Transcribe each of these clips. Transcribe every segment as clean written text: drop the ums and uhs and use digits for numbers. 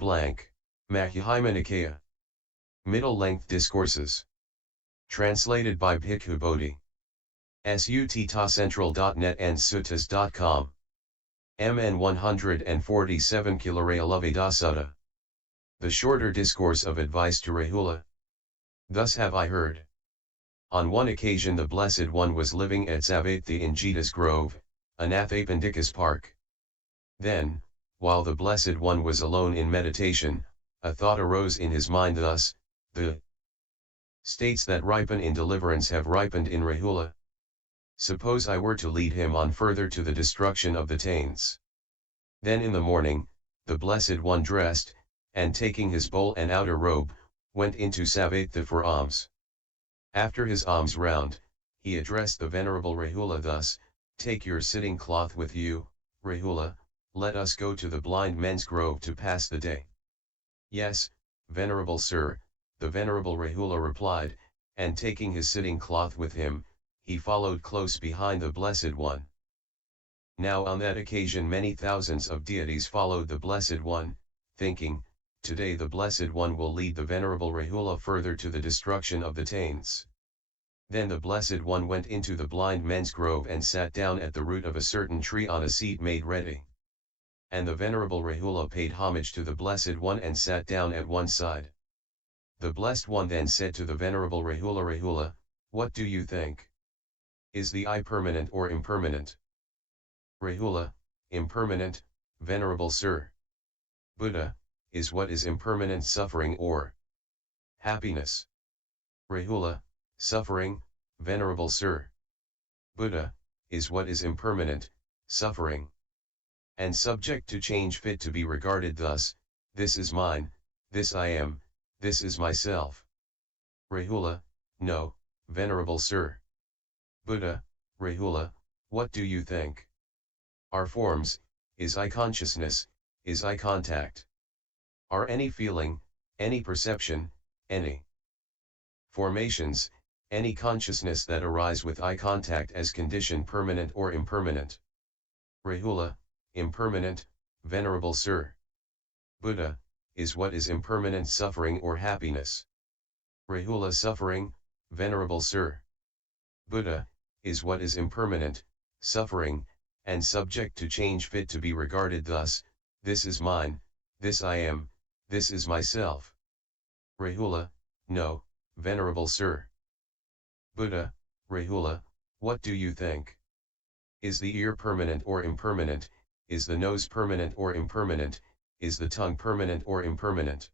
blank, Majjhima Nikaya. Middle-length discourses. Translated by Bhikkhu Bodhi. Sutta.central.net and suttas.com. MN 147 Kilarayalavedha Sutta. The shorter discourse of advice to Rahula. Thus have I heard. On one occasion the Blessed One was living at Savatthi in Jeta's Grove, Anathapindika's park. Then, while the Blessed One was alone in meditation, a thought arose in his mind thus: the states that ripen in deliverance have ripened in Rahula. Suppose I were to lead him on further to the destruction of the taints. Then in the morning, the Blessed One dressed, and taking his bowl and outer robe, went into Savatthi for alms. After his alms round, he addressed the venerable Rahula thus: Take your sitting cloth with you, Rahula, let us go to the blind men's grove to pass the day. Yes, venerable sir, the venerable Rahula replied, and taking his sitting cloth with him, he followed close behind the Blessed One. Now on that occasion many thousands of deities followed the Blessed One, thinking, Today the Blessed One will lead the venerable Rahula further to the destruction of the taints. Then the Blessed One went into the blind men's grove and sat down at the root of a certain tree on a seat made ready. And the venerable Rahula paid homage to the Blessed One and sat down at one side. The Blessed One then said to the venerable Rahula, Rahula, what do you think? Is the I permanent or impermanent? Rahula, impermanent, venerable sir. Buddha, is what is impermanent suffering or happiness? Rahula, suffering, venerable sir. Buddha, is what is impermanent, suffering, and subject to change, fit to be regarded thus: this is mine, this I am, this is myself. Rahula, no, venerable sir. Buddha, Rahula, what do you think? Are forms, is I consciousness, is I contact? Are any feeling, any perception, any formations, any consciousness that arise with eye contact as condition permanent or impermanent? Rahula, impermanent, venerable sir. Buddha, is what is impermanent suffering or happiness? Rahula, suffering, venerable sir. Buddha, is what is impermanent, suffering, and subject to change, fit to be regarded thus: this is mine, this I am, this is myself. Rahula, no, venerable sir. Buddha, Rahula, what do you think? Is the ear permanent or impermanent? Is the nose permanent or impermanent? Is the tongue permanent or impermanent?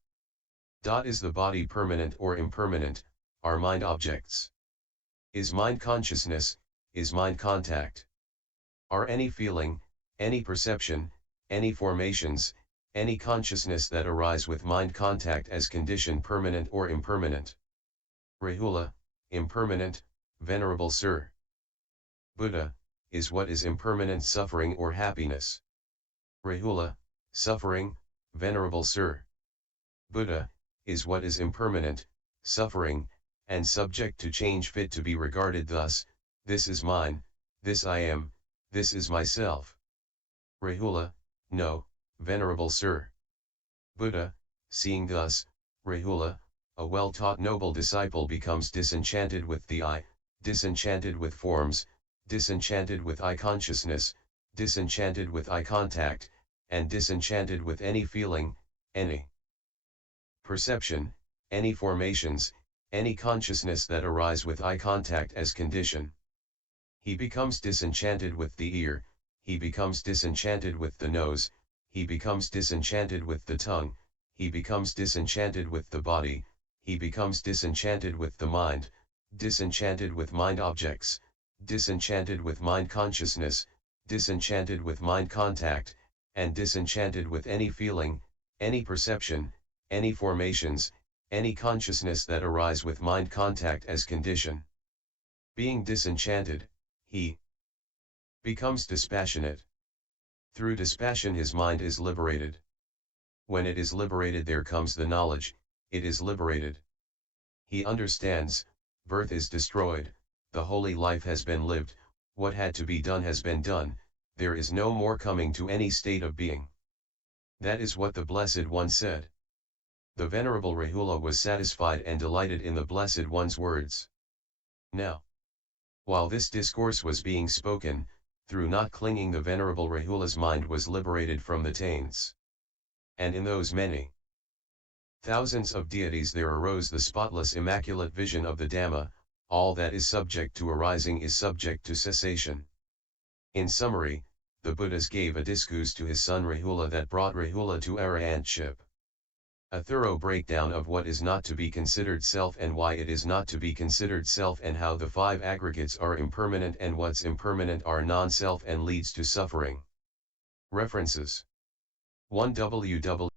Is the body permanent or impermanent? Are mind objects? Is mind consciousness, is mind contact? Are any feeling, any perception, any formations, any consciousness that arise with mind contact as condition permanent or impermanent? Rahula, impermanent, venerable sir. Buddha, is what is impermanent suffering or happiness? Rahula, suffering, venerable sir. Buddha, is what is impermanent, suffering, and subject to change, fit to be regarded thus: this is mine, this I am, this is myself. Rahula, no, venerable sir. Buddha, seeing thus, Rahula, a well-taught noble disciple becomes disenchanted with the I, disenchanted with forms, disenchanted with I consciousness, disenchanted with I contact, and disenchanted with any feeling, any perception, any formations, any consciousness that arise with eye contact as condition. He becomes disenchanted with the ear, he becomes disenchanted with the nose, he becomes disenchanted with the tongue, he becomes disenchanted with the body, he becomes disenchanted with the mind, disenchanted with mind objects, disenchanted with mind consciousness, disenchanted with mind contact, and disenchanted with any feeling, any perception, any formations, any consciousness that arise with mind contact as condition. Being disenchanted, he becomes dispassionate. Through dispassion his mind is liberated. When it is liberated there comes the knowledge, it is liberated. He understands, birth is destroyed, the holy life has been lived, what had to be done has been done, there is no more coming to any state of being. That is what the Blessed One said. The venerable Rahula was satisfied and delighted in the Blessed One's words. Now, while this discourse was being spoken, through not clinging the venerable Rahula's mind was liberated from the taints. And in those many thousands of deities there arose the spotless immaculate vision of the Dhamma. All that is subject to arising is subject to cessation. In summary, the Buddhas gave a discourse to his son Rahula that brought Rahula to arahantship. A thorough breakdown of what is not to be considered self and why it is not to be considered self, and how the five aggregates are impermanent and what's impermanent are non-self and leads to suffering. References: 1 www